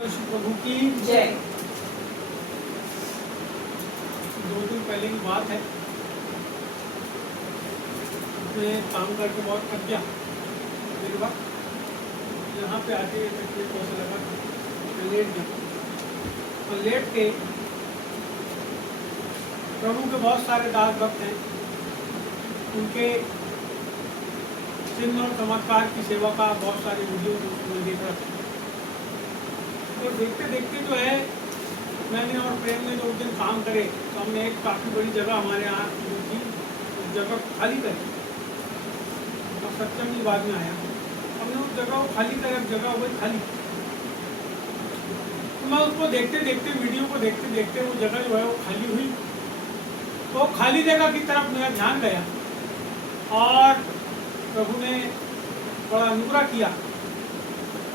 प्रभु की जय। 2 दिन पहले की बात है, मैं काम करके बहुत थक गया। मेरे बाद यहाँ पे आके तकलीफ को लगा मैं लेट गया और लेट के प्रभु के बहुत सारे दास भक्त हैं, उनके चिन्ह और चमत्कार की सेवा का बहुत सारे वीडियो मैं देख रहा था। तो देखते देखते जो है मैंने और प्रेम ने जो उस दिन काम करे तो हमने एक काफ़ी बड़ी जगह हमारे यहाँ जो थी उस जगह खाली करी और सत्यम की बाद में आया। हमने उस जगह को खाली करा, जगह हो गई खाली। तो मैं उसको देखते देखते वीडियो को देखते देखते वो जगह जो है वो खाली हुई, तो खाली जगह की तरफ मेरा ध्यान गया और प्रभु ने बड़ा अनुग्रह किया।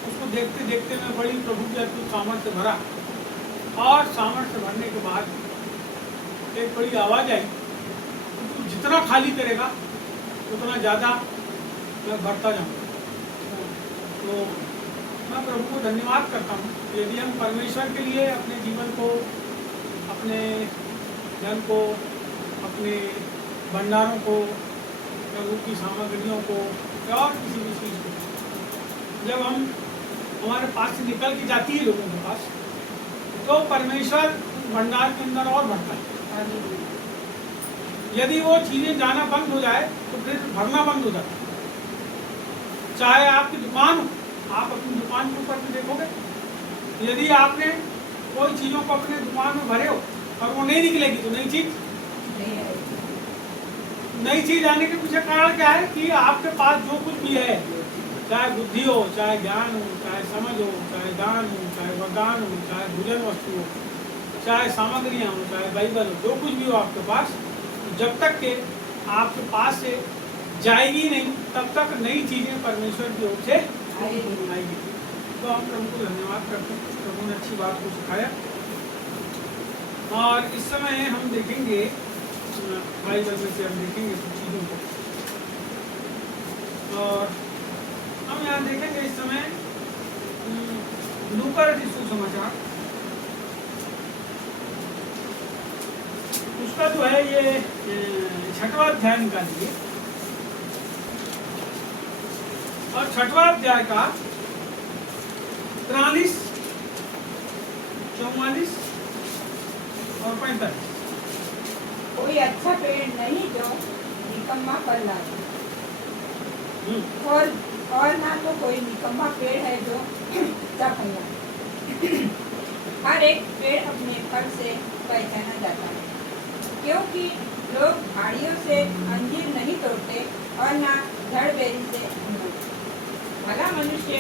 उसको देखते देखते मैं बड़ी प्रभु की अद्भुत सामर्थ्य भरा और सामर्थ्य भरने के बाद एक बड़ी आवाज़ आई, तू जितना खाली करेगा उतना ज़्यादा मैं भरता जाऊँगा। तो मैं प्रभु को धन्यवाद करता हूँ। यदि हम परमेश्वर के लिए अपने जीवन को, अपने धन को, अपने भंडारों को, प्रभु की सामग्रियों को या और किसी भी चीज़ को जब हम हमारे पास से निकल के जाती है लोगों के पास, तो परमेश्वर भंडार के अंदर और बढ़ता है। यदि वो चीज़ें जाना बंद हो जाए तो फिर भरना बंद हो जाता है। चाहे आपकी दुकान हो, आप अपनी दुकान के ऊपर भी देखोगे, यदि आपने कोई चीज़ों को अपने दुकान में भरे हो और वो नहीं निकलेगी तो नई चीज़ आने के पीछे कारण क्या है कि आपके पास जो कुछ भी है, चाहे बुद्धि हो, चाहे ज्ञान हो, चाहे समझ हो, चाहे दान हो, चाहे वरदान हो, चाहे भोजन वस्तु हो, चाहे सामग्रियाँ हो, चाहे बाइबल हो, जो कुछ भी हो आपके पास, जब तक के आपके पास से जाएगी नहीं तब तक नई चीज़ें परमेश्वर की ओर से आएगी। तो हम प्रभु को धन्यवाद करते हैं, प्रभु ने अच्छी बात को सिखाया। और इस समय हम देखेंगे बाइबल में से हम देखेंगे कुछ चीज़ों को, और हम यहाँ देखेंगे इस समय लूका रचित सुसमाचार, उसका जो है ये 6वां अध्याय निकालिए और 6वां अध्याय का 43, 44 और 45। कोई अच्छा पेड़ नहीं जो निकम्मा फल लाए, और ना तो कोई निकम्मा पेड़ है जो अच्छा फल लाए। हर एक पेड़ अपने फल से पहचाना जाता है, क्योंकि लोग झाड़ियों से अंजीर नहीं तोड़ते और ना झड़बेरी से अमरूद। भला मनुष्य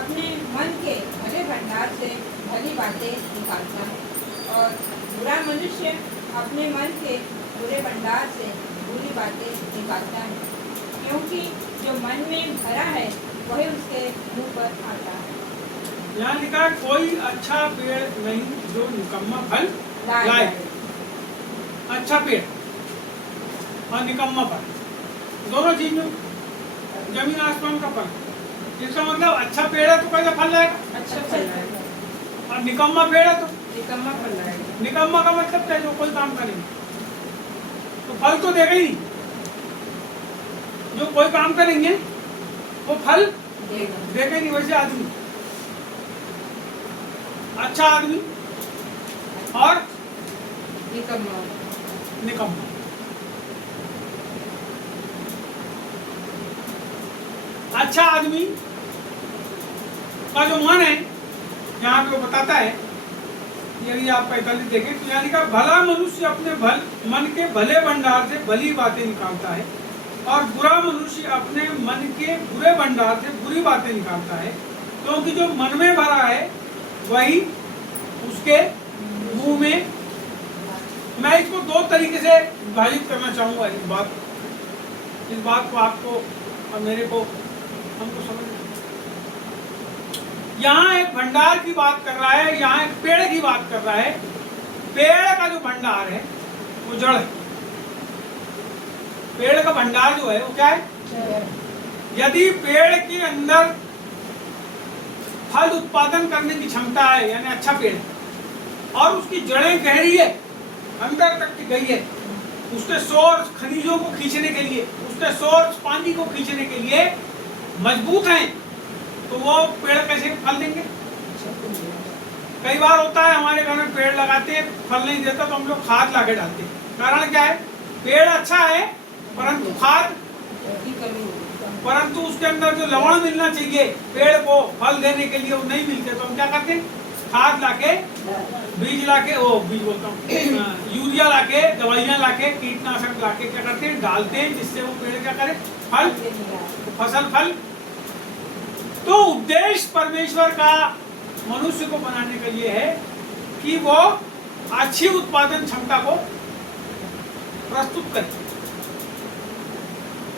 अपने मन के भले भंडार से भली बातें निकालता है, और बुरा मनुष्य अपने मन के बुरे भंडार से बुरी बातें निकालता है, क्योंकि जो मन में भरा है वही उसके मुंह पर आता है। यहाँ लिखा है कोई अच्छा पेड़ नहीं जो निकम्मा फल लाए। अच्छा पेड़ और निकम्मा फल, दोनों चीजों जमीन आसमान का फल। इसका मतलब अच्छा पेड़ है तो कैसा फल लाएगा? अच्छा फल लाएगा। और निकम्मा पेड़ है तो निकम्मा फल लाएगा। निकम्मा का मतलब क्या है? जो कोई काम करेंगे तो फल तो देगा ही नहीं। जो कोई काम करेंगे वो फल देगा ही नहीं। वैसे आदमी, अच्छा आदमी और निकम्मा। अच्छा आदमी का जो मन है, यहाँ पे वो बताता है, यदि आप 45 देखें तो यानी का भला मनुष्य अपने मन के भले भंडार से भली बातें निकालता है, और बुरा मनुष्य अपने मन के बुरे भंडार से बुरी बातें निकालता है, क्योंकि जो मन में भरा है वही उसके मुंह में। मैं इसको 2 तरीके से विभाजित करना चाहूँगा। इस बात को आपको और मेरे को, हमको समझ, यहाँ एक भंडार की बात कर रहा है, यहाँ एक पेड़ की बात कर रहा है। पेड़ का जो भंडार है वो जड़ है। पेड़ का भंडार जो है वो क्या है? यदि पेड़ के अंदर फल उत्पादन करने की क्षमता है, यानी अच्छा पेड़ है, और उसकी जड़ें गहरी है, अंदर तक की गई है, उसके सोर्स खनिजों को खींचने के लिए, उसके सोर्स पानी को खींचने के लिए मजबूत हैं, तो वो पेड़ कैसे फल देंगे? कई बार होता है हमारे घर में पेड़ लगाते हैं, फल नहीं देता तो हम लोग खाद लाके डालते हैं। कारण क्या है? पेड़ अच्छा है परंतु खाद, परंतु उसके अंदर जो लवण मिलना चाहिए पेड़ को फल देने के लिए वो नहीं मिलते, तो हम क्या करते हैं? खाद लाके, बीज लाके, बीज बोलता हूँ, यूरिया लाके, दवाइयाँ लाके, कीटनाशक लाके क्या करते हैं? डालते हैं, जिससे वो पेड़ क्या करे? फल, फसल फल। तो उद्देश्य परमेश्वर का मनुष्य को बनाने के लिए है कि वो अच्छी उत्पादन क्षमता को प्रस्तुत करे।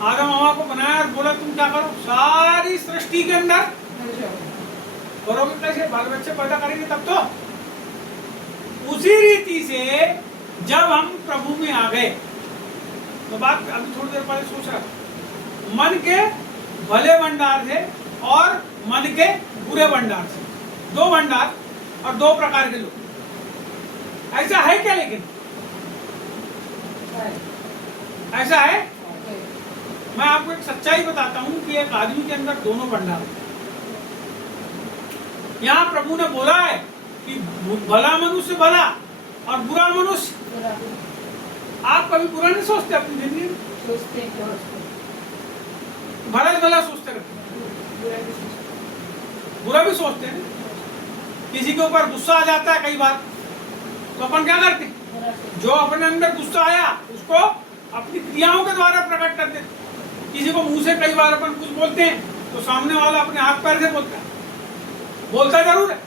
आदम हवा को बनाया और बोला तुम क्या करो? सारी सृष्टि के अंदर करोगे कैसे? बाल बच्चे पैदा करेंगे तब तो। उसी रीति से जब हम प्रभु में आ गए, तो बात अभी थोड़ी देर पहले सोच रहा था, मन के भले भंडार थे और मन के बुरे भंडार थे, दो भंडार और दो प्रकार के लोग। ऐसा है क्या? लेकिन ऐसा है? मैं आपको एक सच्चाई बताता हूं कि एक आदमी के अंदर दोनों भंडार हैं। यहाँ प्रभु ने बोला है कि भला मनुष्य भला और बुरा मनुष्य। आप कभी बुरा नहीं सोचते अपनी जिंदगी में? सोचते भला भला सोचते रहते, बुरा भी सोचते हैं। किसी के ऊपर गुस्सा आ जाता है कई बार, तो अपन क्या करते हैं? जो अपने अंदर गुस्सा आया उसको अपनी क्रियाओं के द्वारा प्रकट करते हैं। किसी को मुंह से कई बार अपन कुछ बोलते हैं तो सामने वाला अपने हाथ पैर से बोलता है, बोलता जरूर है।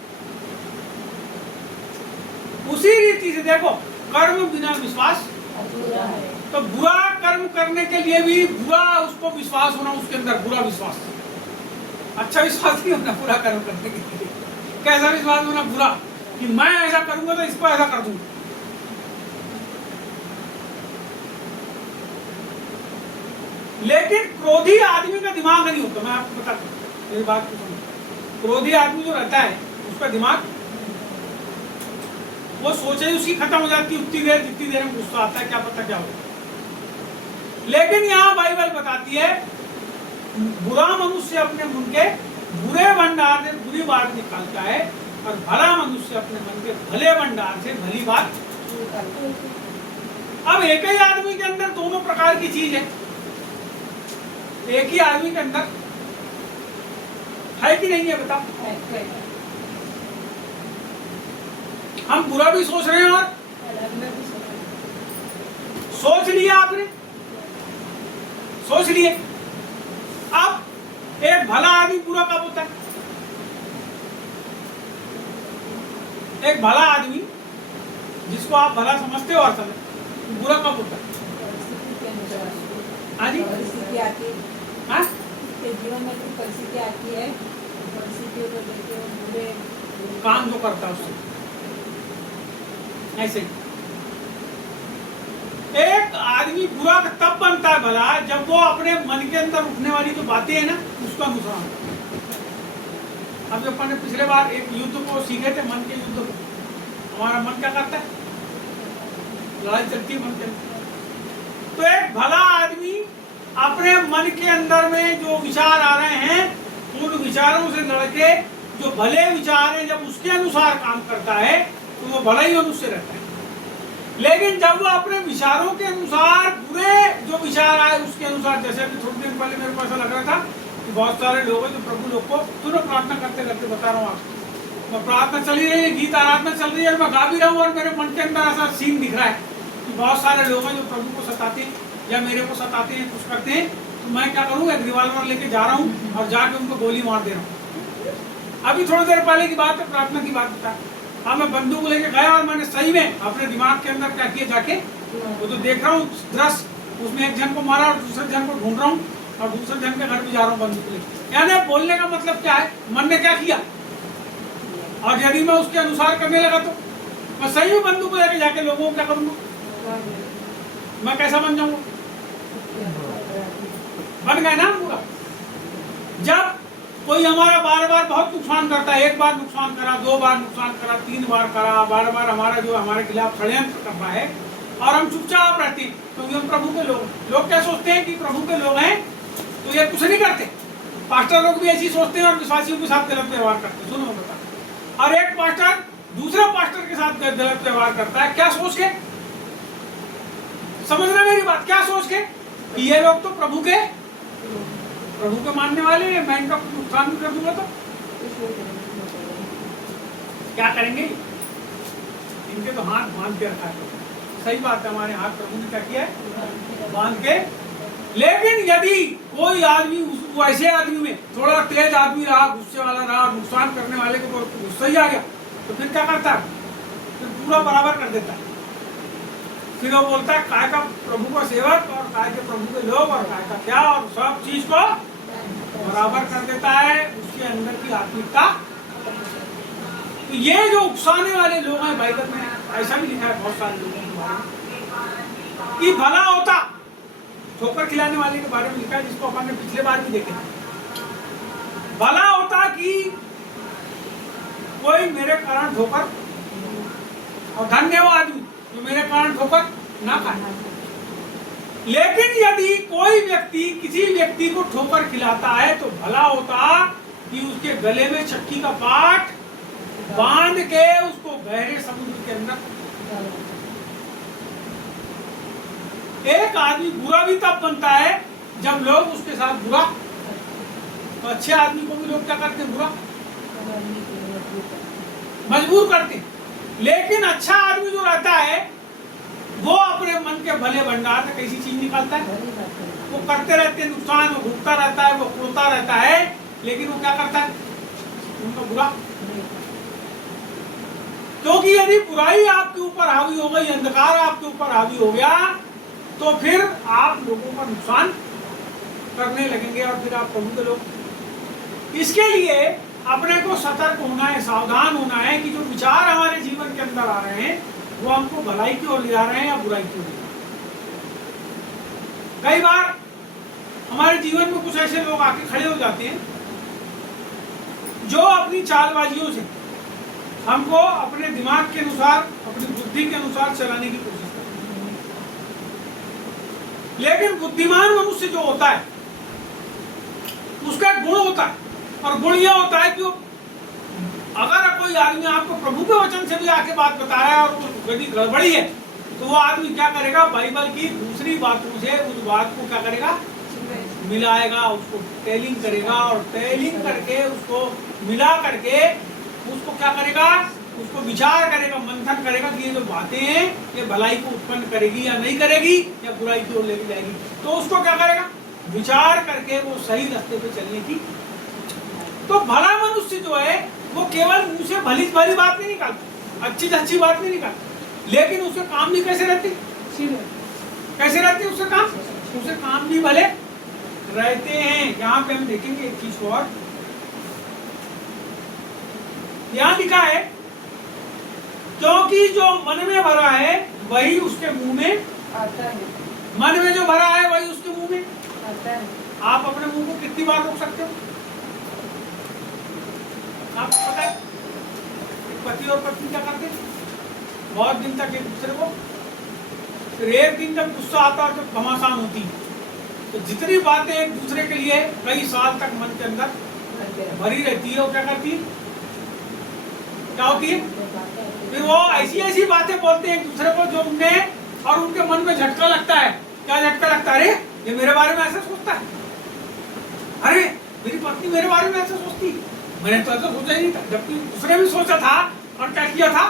उसी रीति से देखो, कर्म बिना विश्वास अधूरा है। तो बुरा कर्म करने के लिए भी बुरा उसको विश्वास होना, उसके अंदर बुरा विश्वास, अच्छा विश्वास नहीं होना बुरा कर्म करने के लिए। कैसा विश्वास होना? बुरा, कि मैं ऐसा करूंगा तो इसको ऐसा कर दूंगा। लेकिन क्रोधी आदमी का दिमाग नहीं होता। मैं आपको बताता हूँ, मेरी बात को सुनो। क्रोधी आदमी जो रहता है उसका दिमाग, वो सोचे उसकी खत्म हो जाती है उतनी देर जितनी देर में गुस्सा आता है, क्या पता क्या होगा। लेकिन यहाँ बाइबल बताती है बुरा मनुष्य अपने मन के बुरे भंडार से बुरी बात निकालता है और भला मनुष्य अपने मन के भले भंडार से भली बात। अब एक ही आदमी के अंदर दोनों प्रकार की चीज है। एक ही आदमी के अंदर है कि नहीं है? बताओ। हम बुरा भी सोच रहे हैं और सोच लिया आपने, सोच लिए। अब एक भला आदमी बुरा कब होता है? एक भला आदमी जिसको आप भला समझते हो और समझ, बुरा कब होता है? परिस्थिति आती है, हाँ? जीवन में कुछ परिस्थिति आती है, परिस्थितियों को देखते हुए बुरे काम जो करता है उससे ऐसे ही। एक आदमी बुरा तब बनता है भला जब वो अपने मन के अंदर उठने वाली जो बातें हैं ना उसका अनुसरण। अब जब अपन ने पिछले बार एक युद्ध को सीखे थे, मन के युद्ध को, हमारा मन क्या करता है? लड़ाई चलती है मन के अंदर। तो एक भला आदमी अपने मन के अंदर में जो विचार आ रहे हैं उन विचारों से लड़के जो भले विचार हैं जब उसके अनुसार काम करता है तो वो भला ही मनुष्य रहता है। लेकिन जब वो अपने विचारों के अनुसार बुरे जो विचार आए उसके अनुसार, जैसे अभी थोड़ी देर पहले मेरे को ऐसा लग रहा था कि बहुत सारे लोग हैं जो प्रभु लोग को सुनो प्रार्थना करते करते बता रहा हूँ आपको, मैं प्रार्थना चली रही है, गीत आराधना चल रही है, मैं गा भी रहा हूँ और मेरे मन के अंदर ऐसा सीन दिख रहा है कि बहुत सारे लोग हैं जो प्रभु को सताते हैं या मेरे को सताते हैं, कुछ करते हैं, तो मैं क्या करूँ? एक रिवॉल्वर लेके जा रहा हूँ और जाके उनको गोली मार दे रहा हूँ। अभी थोड़ी देर पहले की बात है, प्रार्थना की बात बता। हाँ, मैं बंदूक लेके गया और मैंने सही में अपने दिमाग के अंदर क्या किया, जाके वो तो देख रहा हूँ दृश्य, उसमें एक जन को मारा और दूसरे जन को ढूंढ रहा हूँ और दूसरे जन के घर भी जा रहा हूँ बंदूक लेके। यानी बोलने का मतलब क्या है? मन ने क्या किया, और यदि मैं उसके अनुसार करने लगा तो मैं सही में बंदूक लेके जाके लोगों को क्या करूँगा? मैं कैसा बन जाऊंगा? बन गए ना पूरा। जब कोई हमारा बार बार बहुत नुकसान करता है, एक बार नुकसान करा, 2 बार नुकसान करा, 3 बार करा, बार बार हमारा जो हमारे खिलाफ षड्यंत्र कर रहा है और हम चुपचाप रहते हैं क्योंकि हम प्रभु के लोग क्या सोचते हैं कि प्रभु के लोग हैं तो ये कुछ नहीं करते। पास्टर लोग भी ऐसी सोचते हैं और विश्वासियों के साथ गलत व्यवहार करते हैं। सुनो मैं बता, और एक पास्टर दूसरा पास्टर के साथ गलत व्यवहार करता है, क्या सोच के? समझना मेरी बात, क्या सोच के कि ये लोग तो प्रभु के मानने वाले हैं, मैं इनका नुकसान भी कर दूंगा तो क्या करेंगे? इनके तो हाथ बांध के रखा है। सही बात है, हमारे हाथ प्रभु ने क्या किया है? बांध के। लेकिन यदि कोई आदमी वैसे आदमी में थोड़ा तेज आदमी रहा, गुस्से वाला रहा, नुकसान करने वाले को गुस्सा ही आ गया तो फिर क्या करता है? फिर पूरा बराबर कर देता है। फिर वो बोलता है काय का प्रभु का सेवक और काय के प्रभु के लोग और काय का क्या, और सब चीज को बराबर कर देता है उसके अंदर की आत्मिकता। तो ये जो उकसाने वाले लोग हैं, बाइबल में ऐसा भी लिखा है बहुत सारे लोगों के बारे में कि भला होता, ठोकर खिलाने वाले के बारे में लिखा है जिसको अपन ने पिछले बार भी देखे, भला होता कि कोई मेरे कारण ठोकर, और धन्य वो आदमी जो मेरे कारण ठोकर ना खाए। लेकिन यदि कोई व्यक्ति किसी व्यक्ति को ठोकर खिलाता है तो भला होता कि उसके गले में चक्की का पाट बांध के उसको गहरे समुद्र के अंदर। एक आदमी बुरा भी तब बनता है जब लोग उसके साथ बुरा, तो अच्छे आदमी को भी लोग क्या करते हैं? बुरा मजबूर करते हैं। लेकिन अच्छा आदमी जो रहता है वो अपने मन के भले भंडार से कैसी चीज निकालता है, वो करते रहते हैं नुकसान, वो भूखता रहता है, वो कुड़ता रहता है, लेकिन वो क्या करता है? उनका बुरा। क्योंकि यदि बुराई आपके ऊपर हावी हो गई, अंधकार आपके ऊपर हावी हो गया तो फिर आप लोगों का नुकसान करने लगेंगे और फिर आप प्रभु के लोग। इसके लिए अपने को सतर्क होना है, सावधान होना है कि जो विचार हमारे जीवन के अंदर आ रहे हैं वो हमको भलाई की ओर ले जा रहे हैं या बुराई की ओर ले जा रहे हैं। कई बार हमारे जीवन में कुछ ऐसे लोग आके खड़े हो जाते हैं जो अपनी चालबाजियों से हमको अपने दिमाग के अनुसार, अपनी बुद्धि के अनुसार चलाने की कोशिश करते हैं। लेकिन बुद्धिमान मनुष्य जो होता है उसका एक गुण होता है, और गुण यह होता है कि अगर कोई आदमी आपको प्रभु के वचन से भी आके बात बता रहा है और यदि गड़बड़ी है तो वो आदमी क्या करेगा? बाइबल की दूसरी बातों से उस बात को क्या करेगा? मिलाएगा, उसको टेलिंग करेगा, और टेलिंग करके उसको मिला करके उसको क्या करेगा? उसको विचार करेगा, मंथन करेगा कि ये जो बातें हैं ये भलाई को उत्पन्न करेगी या नहीं करेगी, या बुराई की ओर लेके जाएगी। तो उसको क्या करेगा? विचार करके वो सही रास्ते पे चलने की। तो भला मनुष्य जो है वो केवल मुंह से भली भली बात नहीं निकालता, अच्छी से अच्छी बात नहीं निकालता, लेकिन उससे काम भी कैसे रहते? कैसे रहते उससे काम? उससे काम भी भले रहते हैं। यहाँ पे हम देखेंगे एक चीज और, यहाँ लिखा है क्योंकि जो मन में भरा है वही उसके मुंह में आता है। मन में जो भरा है वही उसके मुंह में आता है। आप अपने मुंह को कितनी बार रोक सकते हो? आपको पता है पति और पत्नी क्या करते हैं? बहुत दिन तक एक दूसरे को, फिर एक दिन जब गुस्सा आता है, जब घमासान होती है, तो जितनी बातें एक दूसरे के लिए कई साल तक मन के अंदर भरी रहती है, वो क्या करती है? क्या होती है? फिर वो ऐसी ऐसी बातें बोलते हैं एक दूसरे को जो उन्हें और उनके मन में झटका लगता है। क्या झटका लगता है? अरे ये मेरे बारे में ऐसा सोचता है, अरे मेरी पत्नी मेरे बारे में ऐसा सोचती है, मैंने तो ऐसा सोचा ही नहीं था, जबकि दूसरे भी सोचा था और क्या किया था?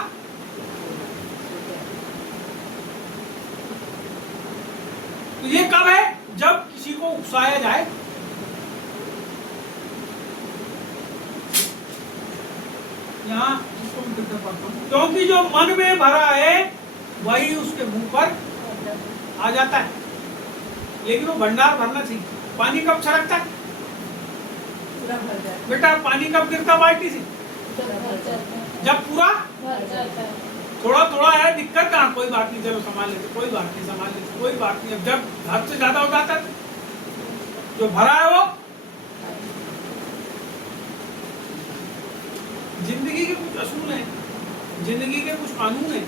तो ये कब है? जब किसी को उकसाया जाए, यहाँ क्योंकि जो मन में भरा है वही उसके मुंह पर आ जाता है। लेकिन वो भंडार भरना चाहिए। पानी कब छलकता है बेटा? पानी कब गिरता बाल्टी से? जब पूरा थोड़ा थोड़ा है, दिक्कत कहाँ? कोई बात नहीं, चलो संभाल लेते, कोई बात नहीं, संभाल लेते, कोई बात नहीं। अब जब हद से ज्यादा हो जाता है, जो भरा है वो जिंदगी के कुछ असूल हैं, जिंदगी के कुछ कानून हैं,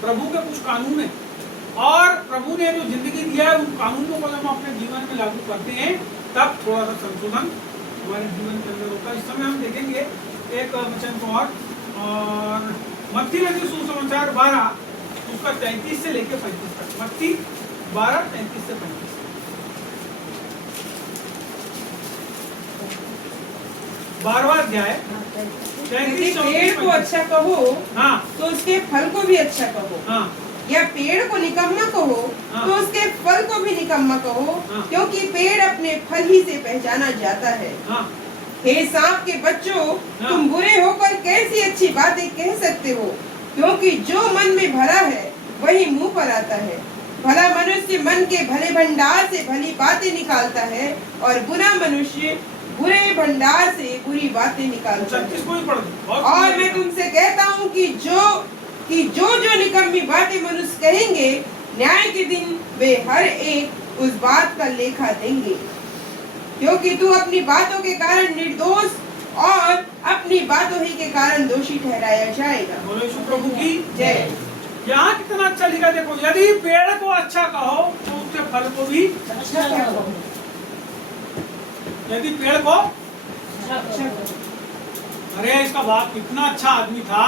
प्रभु के कुछ कानून हैं, और प्रभु ने जो जिंदगी दिया है उन कानूनों को जब हम अपने जीवन में लागू करते हैं तब थोड़ा सा संशोधन हमारे जीवन के अंदर होता है। इस समय हम देखेंगे एक वचन को और मत्ती लिखित सुसमाचार 12 उसका 33 से लेकर 35 तक। मत्ती 12 33 से 35। बारहवां अध्याय यदि पेड़ को अच्छा कहो हाँ तो उसके फल को भी अच्छा कहो, हाँ या पेड़ को निकम्मा कहो हाँ। तो उसके फल को भी निकम्मा कहो, हाँ। क्योंकि पेड़ अपने फल ही से पहचाना जाता है। हाँ हे सांप के बच्चों, हाँ। तुम बुरे होकर कैसी अच्छी बातें कह सकते हो, क्योंकि जो मन में भरा है वही मुंह पर आता है। भला मनुष्य मन के भले भंडार से भली बातें निकालता है, और बुरा मनुष्य बुरे भंडार से बुरी बातें निकालता है। 36 को ही पढ़ दो। और मैं तुमसे कहता हूँ कि जो निकम्मी बातें मनुष्य कहेंगे, न्याय के दिन वे हर एक उस बात का लेखा देंगे, क्योंकि तू अपनी बातों के कारण निर्दोष और अपनी बातों ही के कारण दोषी ठहराया जाएगा। बोलो यीशु प्रभु की जय। यहाँ कितना अच्छा लिखा, देखो यदि पेड़ को अच्छा कहो तो उसके फल को भी अच्छा कहो। यदि पेड़ को अरे इसका बाप कितना अच्छा आदमी था,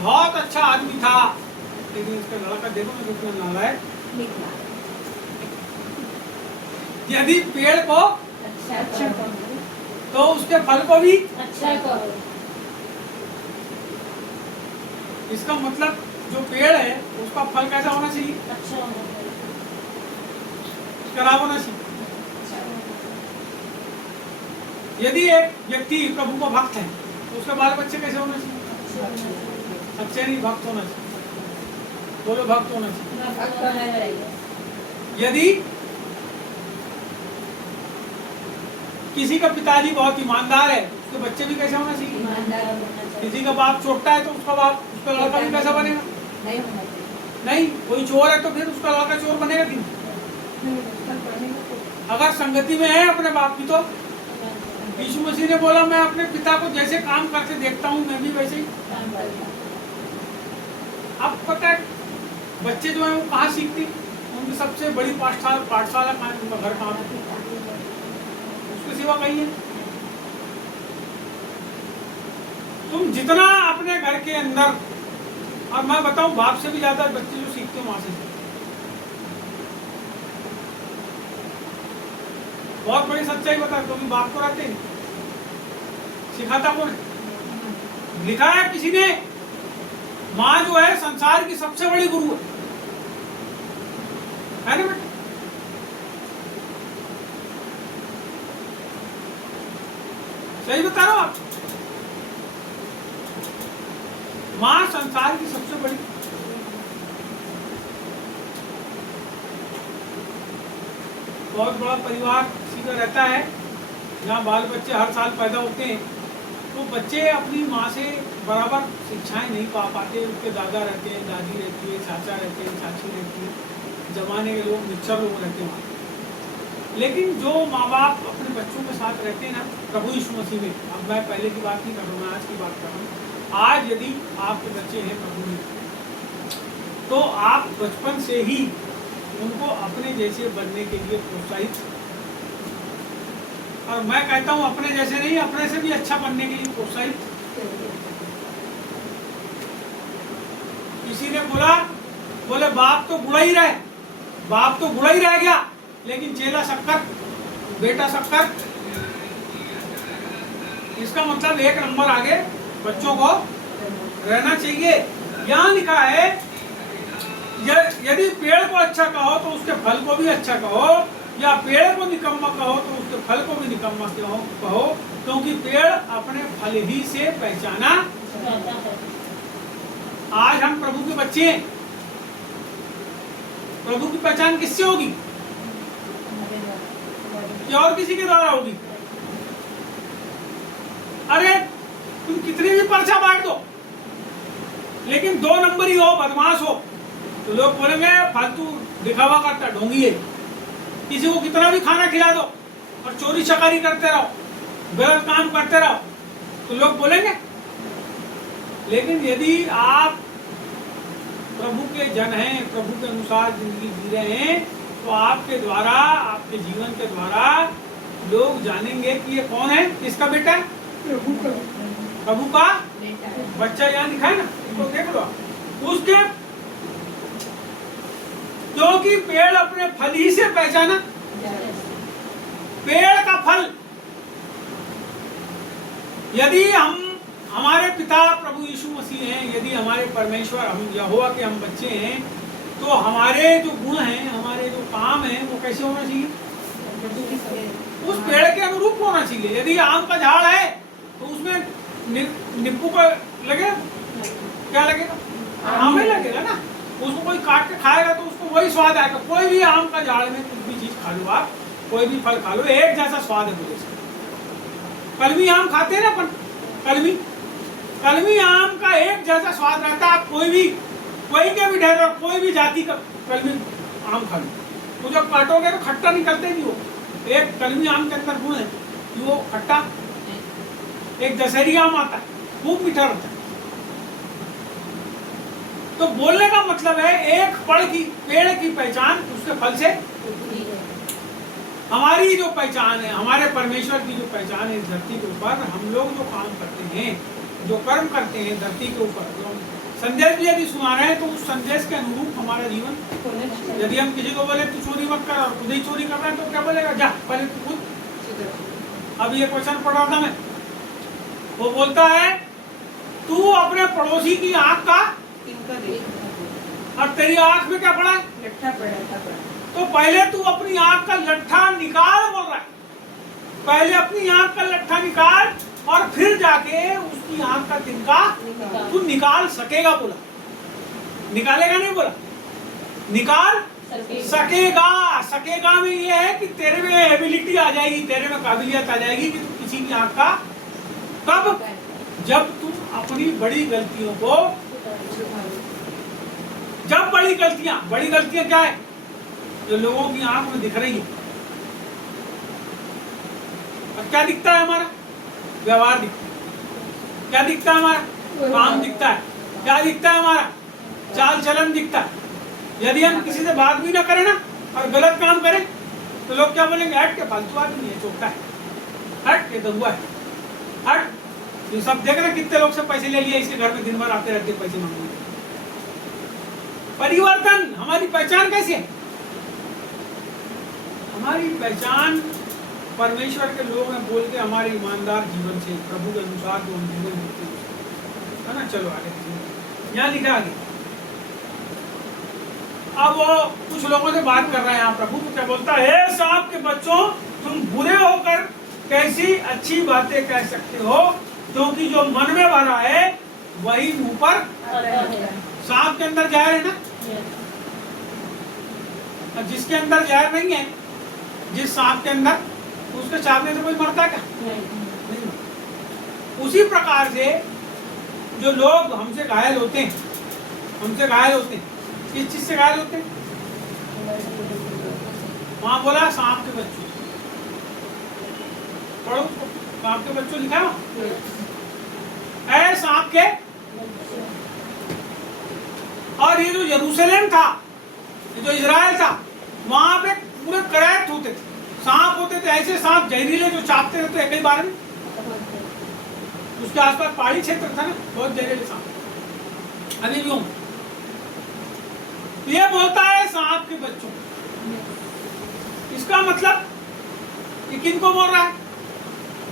बहुत अच्छा आदमी था, लेकिन इसका लड़का देखो ना कितना नालायक। यदि पेड़ को अच्छा कहो। तो उसके फल को भी अच्छा कहो। इसका मतलब जो पेड़ है उसका फल कैसा होना चाहिए? अच्छा होना चाहिए। खराब होना चाहिए। यदि एक व्यक्ति प्रभु का भक्त है तो उसके बाल बच्चे कैसे होना चाहिए? अच्छे नहीं, भक्त होना चाहिए। बोलो भक्त होना चाहिए। यदि किसी का पिताजी बहुत ईमानदार है, उसके बच्चे भी कैसे होना चाहिए? किसी का बाप चोरता है तो उसका लड़का भी कैसा बनेगा? नहीं, कोई चोर है तो फिर उसका लड़का चोर बनेगा कि नहीं? अगर संगति में है अपने बाप की, तो यीशु मसीह ने बोला मैं अपने पिता को जैसे काम करके देखता हूँ मैं भी वैसे ही। अब पता है बच्चे जो है वो कहाँ सीखती? उनकी सबसे बड़ी पाठशाला कहाँ है? उनका घर कहाँ है? उसके सिवा कहीं है? तुम जितना अपने घर के अंदर, और मैं बताऊं बाप से भी ज्यादा बच्चे जो सीखते हैं वहां से। बहुत बड़ी सच्चाई बता, क्योंकि बाप को रहते हैं, सिखाता कौन है? लिखा है किसी ने, माँ जो है संसार की सबसे बड़ी गुरु है ना बेटा? सही बता रहा हूं आप? माँ संसार की सबसे बड़ी। बहुत बड़ा परिवार किसी का रहता है जहाँ बाल बच्चे हर साल पैदा होते हैं, तो बच्चे अपनी माँ से बराबर शिक्षाएं नहीं पा पाते। उनके दादा रहते हैं, दादी रहती है, चाचा रहते हैं, चाची रहती है, जमाने के लोग मिक्सर लोग रहते हैं वहाँ। लेकिन जो माँ बाप अपने बच्चों के साथ रहते हैं ना, प्रभु यीशु मसीह में, अब मैं पहले की बात नहीं कर रहा हूँ, मैं आज की बात कर रहा हूँ। आज यदि आपके बच्चे हैं प्रभु में, तो आप बचपन से ही उनको अपने जैसे बनने के लिए प्रोत्साहित, और मैं कहता हूँ अपने जैसे नहीं, अपने से भी अच्छा बनने के लिए प्रोत्साहित। किसी ने बोले बाप तो बुरा ही रहे, बाप तो बुरा ही रह गया, लेकिन चेला शक्कर, बेटा शक्कर। इसका मतलब एक नंबर आगे बच्चों को रहना चाहिए। यहाँ लिखा है यदि पेड़ को अच्छा कहो तो उसके फल को भी अच्छा कहो, या पेड़ को निकम्मा कहो तो उसके फल को भी निकम्मा कहो, क्योंकि पेड़ अपने फल ही से पहचाना। आज हम प्रभु के बच्चे हैं, प्रभु की पहचान किससे होगी? कि और किसी के द्वारा होगी? अरे तुम कितनी भी पर्चा बांट दो, लेकिन 2 नंबरी हो, बदमाश हो, तो लोग बोलेंगे फालतू दिखावा करता है, ढोंगी है। किसी को कितना भी खाना खिला दो और चोरी चकारी करते रहो, गलत काम करते रहो, तो लोग बोलेंगे लेकिन यदि आप प्रभु के जन हैं, प्रभु के अनुसार जिंदगी जी रहे हैं, तो आपके द्वारा, आपके जीवन के द्वारा लोग जानेंगे कि ये कौन है, किसका बेटा है, प्रभु का बच्चा। यहाँ लिखा है ना, तो देख लो उसके, क्योंकि पेड़ अपने फल ही से पहचाना। पेड़ का फल, यदि हम हमारे पिता प्रभु यीशु मसीह हैं, यदि हमारे परमेश्वर, हम यहोवा के हम बच्चे हैं, तो हमारे जो गुण हैं, हमारे जो काम हैं, वो कैसे होना चाहिए, उस पेड़ के अनुरूप होना चाहिए। यदि आम का झाड़ है तो उसमें नींबू का लगेगा, क्या लगेगा, आम ही लगेगा ना। उसको कोई काट के खाएगा तो उसको वही स्वाद आएगा। कोई भी आम का झाड़ में कुछ भी चीज खा लो, आप कोई भी फल खा लो, एक जैसा स्वाद है बोले। कलमी आम खाते हैं ना अपन, कलमी आम का एक जैसा स्वाद रहता है। आप कोई के भी ढेर, कोई भी जाति का कलमी आम खा लो, तो जब काटोगे तो खट्टा निकलते नहीं हो। एक कलमी आम के अंदर गुण है कि वो खट्टा, एक दशहरी आम आता है खूब मीठा रहता है। तो बोलने का मतलब है एक पेड़ की पहचान उसके फल से। हमारी जो पहचान है, हमारे परमेश्वर की जो पहचान है इस धरती के ऊपर, हम लोग जो काम करते हैं, जो कर्म करते हैं धरती के ऊपर, जो संदेश भी यदि सुना रहे हैं, तो उस संदेश के अनुरूप हमारा जीवन। यदि हम किसी को बोले तू चोरी मत कर और खुद ही चोरी कर रहा है, तो क्या बोलेगा, जा पहले तू खुद। अभी एक क्वेश्चन पढ़ रहा था मैं, वो बोलता है तू अपने पड़ोसी की आंख का और तेरी आंख में क्या पड़ा है, लट्ठा पड़ा था। तो पहले तू अपनी आंख का लट्ठा निकाल, बोल रहा है पहले अपनी आंख का लट्ठा निकाल और फिर जाके उसकी आंख का तिनका तू निकाल सकेगा। बोला निकालेगा नहीं, बोला निकाल सकेगा में ये है कि तेरे में एबिलिटी आ जाएगी, तेरे में काबिलियत आ जाएगी कि तू किसी की आंख का, कब, जब तुम अपनी बड़ी गलतियों को, जब बड़ी गलतियां क्या है, जो लोगों की आंख में दिख रही है। अब क्या दिखता है, हमारा व्यवहार दिखता है, क्या दिखता है, हमारा काम दिखता है, क्या दिखता है, हमारा चाल चलन दिखता है। यदि हम किसी से बात भी ना करें ना और गलत काम करें, तो लोग क्या बोलेंगे, हट के फालतू आदमी है, चोखता है, हट ये दंगुआ है, हट ये सब देख रहे कितने लोग से पैसे ले लिए, इसके घर में दिन भर आते रहते पैसे मांगने। परिवर्तन, हमारी पहचान कैसी है, हमारी पहचान परमेश्वर के लोग हैं बोल के हमारे ईमानदार जीवन से, प्रभु के अनुसार जो हम जीवन जीते हैं, है ना। चलो आगे, यहाँ लिखा आगे। अब वो कुछ लोगों से बात कर रहे हैं यहाँ, प्रभु तो क्या बोलता है, सांप के बच्चों तुम बुरे होकर कैसी अच्छी बातें कह सकते हो, क्योंकि जो मन में भरा है वही मुंह पर। सांप के अंदर जहर है ना, जिसके अंदर जहर नहीं है, जिस सांप के अंदर, उसके चावने से कोई मरता क्या, नहीं। उसी प्रकार से जो लोग हमसे घायल होते हैं, किस चीज से घायल होते हैं, वहां बोला सांप के बच्चों, पढ़ो सांप के बच्चों लिखा है, सांप के। और ये जो यरूशलेम था, ये जो इजराइल था, वहां पे पूरे करैत होते थे, सांप होते थे, ऐसे सांप जहरीले जो चापते रहते कई बार में। उसके आसपास पहाड़ी क्षेत्र था ना, बहुत जहरीले सांप अभी भी होंगे। ये बोलता है सांप के बच्चों, इसका मतलब ये किनको बोल रहा है,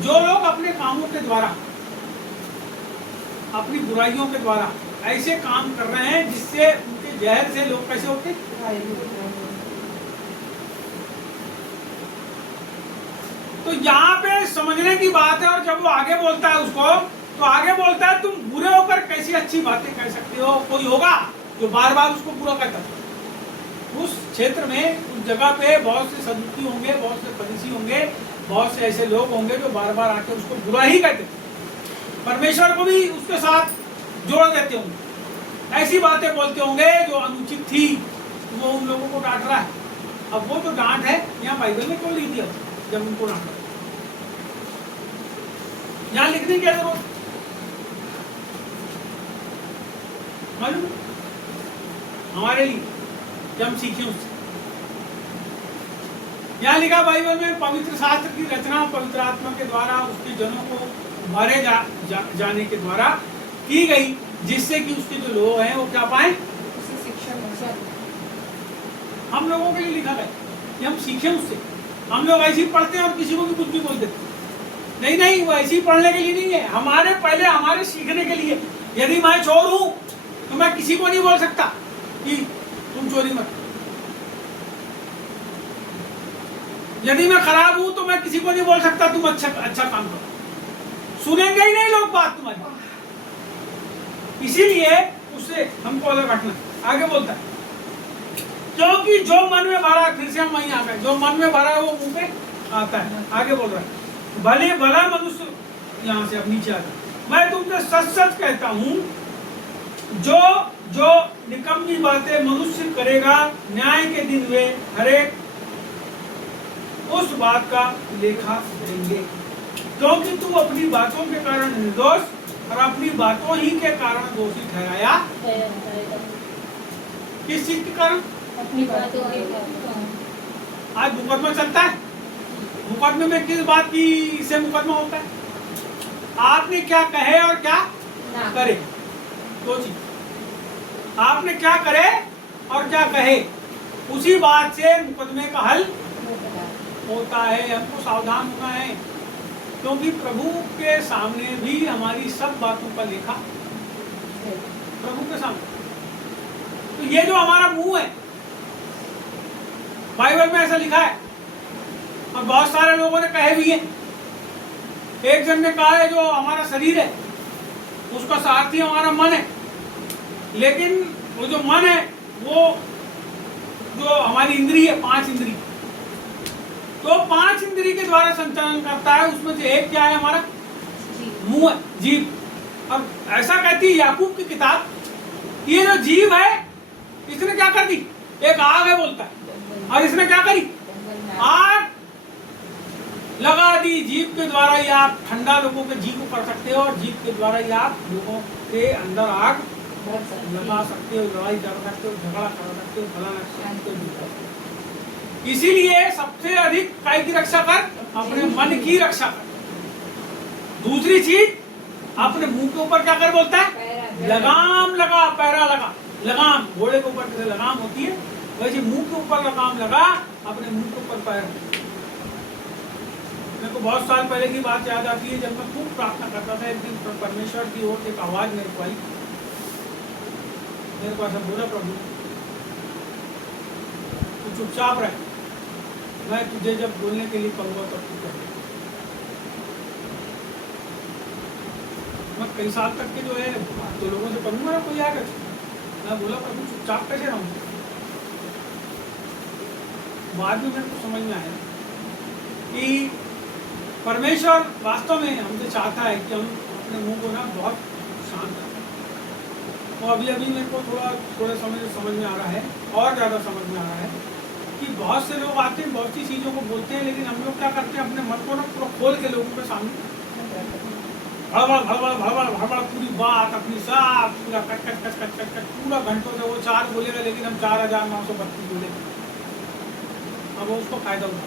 जो लोग अपने कामों के द्वारा, अपनी बुराइयों के द्वारा ऐसे काम कर रहे हैं जिससे उनके जहर से लोग कैसे होते। तो यहाँ पे समझने की बात है। और जब वो आगे बोलता है उसको, तो आगे बोलता है तुम बुरे होकर कैसी अच्छी बातें कह सकते हो। कोई होगा जो बार बार उसको बुरा कहता है, उस क्षेत्र में, उस जगह पे बहुत से सदुकी होंगे, बहुत से फरीसी होंगे, बहुत से ऐसे लोग होंगे जो बार बार आके उसको बुरा ही कहते, परमेश्वर को भी उसके साथ जोड़ देते होंगे, ऐसी बातें बोलते होंगे जो अनुचित थी, वो उन लोगों को डांट रहा है। अब वो जो डांट है यहाँ बाइबल में क्यों लिख दिया, जब उनको डांट रहा है, यहाँ लिखने की जरूरत, मालूम है? हमारे लिए जब हम सीखे उससे। यहाँ लिखा बाइबल में पवित्र शास्त्र की रचना पवित्र आत्मा के द्वारा उसके जनों को मारे जाने के द्वारा की गई, जिससे कि उसके जो लोग हैं वो क्या पाए, उसी शिक्षा में चल। हम लोगों के लिए लिखा गया कि हम सीखें उससे। हम लोग ऐसे ही पढ़ते हैं और किसी को भी कुछ भी बोल देते हैं। नहीं नहीं, वो ऐसे ही पढ़ने के लिए नहीं है, हमारे पहले हमारे सीखने के लिए। यदि मैं चोर हूं तो मैं किसी को नहीं बोल सकता कि तुम चोरी मत। यदि मैं खराब हूं तो मैं किसी को नहीं बोल सकता तुम अच्छा काम करो। सुनेंगे ही नहीं लोग बात तुम्हारी। इसीलिए उससे हमको अलग हटना। आगे बोलता है, क्योंकि जो मन में भरा है, फिर से हम वहीं आ गए, जो मन में भरा है वो मुंह पे आता है। आगे बोल रहा है, भले भला मनुष्य, यहां से अब नीचे आता है, मैं तुमसे सच सच कहता हूं, जो निकम्मी बातें मनुष्य करेगा, न्याय के दिन वे हरेक उस बात का लेखा देंगे। क्योंकि तू अपनी बातों के कारण निर्दोष और अपनी बातों ही के कारण दोषी ठहराया। किस चीज के कारण? अपनी बातों के कारण। आज मुकदमा चलता है, मुकदमे में किस बात की से मुकदमा होता है? आपने क्या कहे और क्या करे, दो चीज। आपने क्या करे और क्या कहे, उसी बात से मुकदमे का हल होता है। हमको सावधान होना है, क्योंकि प्रभु के सामने भी हमारी सब बातों का लेखा प्रभु के सामने। तो ये जो हमारा मुंह है, बाइबल में ऐसा लिखा है और बहुत सारे लोगों ने कहे भी हैं। एक जन ने कहा है जो हमारा शरीर है उसका सारथी हमारा मन है, लेकिन वो जो मन है वो जो हमारी इंद्री है, 5 इंद्री, तो 5 इंद्री के द्वारा संचालन करता है। उसमें से एक क्या है, हमारा मुंह है, जीभ। और ऐसा कहती है याकूब की किताब, ये जो जीभ है इसने क्या कर दी, एक आग है बोलता है, और इसने क्या करी, आग लगा दी। जीभ के द्वारा ही आप ठंडा लोगों के जी को कर सकते हो, और जीभ के द्वारा ही आप लोगों के अंदर आग लगा सकते हो, लड़ाई कर सकते हो, झगड़ा कर सकते हो, फलाना सकते हो। इसीलिए सबसे अधिक काय की रक्षा कर, अपने मन की रक्षा कर। दूसरी चीज, अपने मुंह के ऊपर क्या कर बोलता है, लगाम लगा, पैरा लगा। लगाम, घोड़े के ऊपर जैसे लगाम होती है, वैसे मुंह के ऊपर लगाम लगा, अपने मुंह के ऊपर पैर। मेरे को बहुत साल पहले की बात याद आती है, जब मैं खूब प्रार्थना करता था। एक दिन परमेश्वर की ओर एक आवाज मेरे को आई, मेरे को ऐसा बोला, प्रभु तू चुपचाप रह, मैं तुझे जब बोलने के लिए कहूँगा तब तू कह। मैं कई साल तक के जो है तो लोगों से कहूँगा ना कोई आएगा, मैं बोला प्रभु चुपचाप कैसे रहूँ। बाद में मेरे को समझ में आया कि परमेश्वर वास्तव में हमसे चाहता है कि हम अपने मुंह को ना बहुत शांत रखें। और अभी मेरे को थोड़े समय से समझ में आ रहा है, और ज़्यादा समझ में आ रहा है कि बहुत से लोग आते हैं, बहुत सी चीज़ों को बोलते हैं, लेकिन हम लोग क्या करते हैं, अपने मन को ना पूरा खोल के लोगों के सामने भड़बड़ भड़बड़ भड़बड़ भड़बड़ पूरी बात अपनी साफ पूरा cut cut cut cut cut cut पूरा घंटों से वो 4 बोलेगा, लेकिन हम 4932 बोलेंगे। अब उसको फायदा उठा।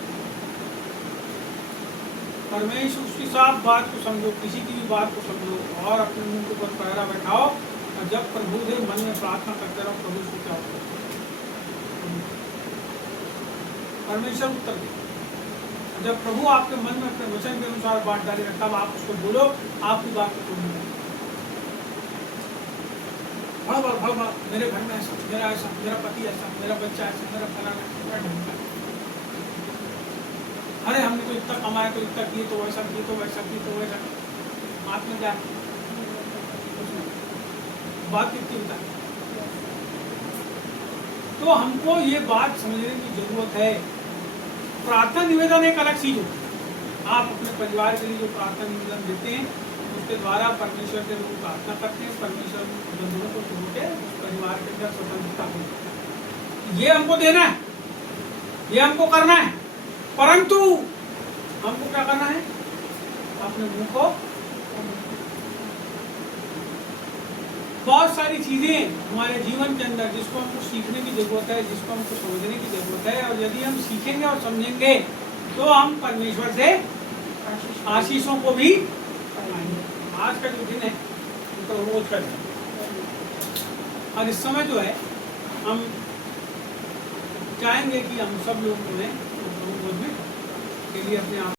परमेश्वर उसकी साफ बात को समझो, किसी की भी बात को समझो, और अपने मुंह के ऊपर पहरा बैठाओ, और जब प्रभु से मन में प्रार्थना करते रहो, प्रभु से क्या होता है, परमेश्वर उत्तर दे। जब प्रभु आपके मन में अपने वचन के अनुसार बात डाली रखता है, आप उसको बोलो, आपकी बात को सुनो। भड़बड़ भड़बड़, मेरे घर में ऐसा, मेरा पति ऐसा, मेरा बच्चा ऐसा, मेरा फलाना, मेरा ढंका, अरे हमने तो इतना कमाया, तो इतना किए, तो वैसा किए, तो वैसा किए, तो वैसा। आप में क्या बात कितनी होता है। तो हमको ये बात समझने की जरूरत है। प्रार्थना निवेदन एक अलग चीज होती है। आप अपने परिवार के लिए जो प्रार्थना निवेदन देते हैं, उसके द्वारा परमेश्वर के लोग प्रार्थना करते हैं, परमेश्वर बंधुओं को छोड़ के उस परिवार के अंदर स्वतंत्रता हो। ये हमको देना है, ये हमको करना है, परंतु हमको क्या करना है, अपने मुंह को बहुत सारी चीज़ें हमारे जीवन के अंदर जिसको हमको सीखने की ज़रूरत है, जिसको हमको समझने की ज़रूरत है, और यदि हम सीखेंगे और समझेंगे तो हम परमेश्वर से आशीषों को भी पाएंगे। आज का जो दिन है तो रोज का दिन, और इस समय जो है हम चाहेंगे कि हम सब लोग जो है के लिए अपने आप